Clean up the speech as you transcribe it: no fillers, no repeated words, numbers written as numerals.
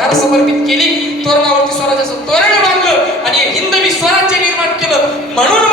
धार समर्पित केली, तोरणावरती स्वराज्याचं तोरण बांधलं आणि हिंदवी स्वराज्य निर्माण केलं. म्हणून